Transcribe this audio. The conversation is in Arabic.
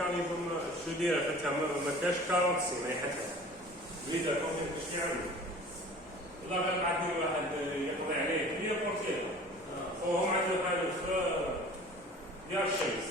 كاليفون شو دايره حتى ما كاش 46 اي حتى بليده كومبيوتر شنو يعمل والله غير قاعدين واحد يقضي عليه هي بورتيرا وهم عندهم حاجه ديال الشمس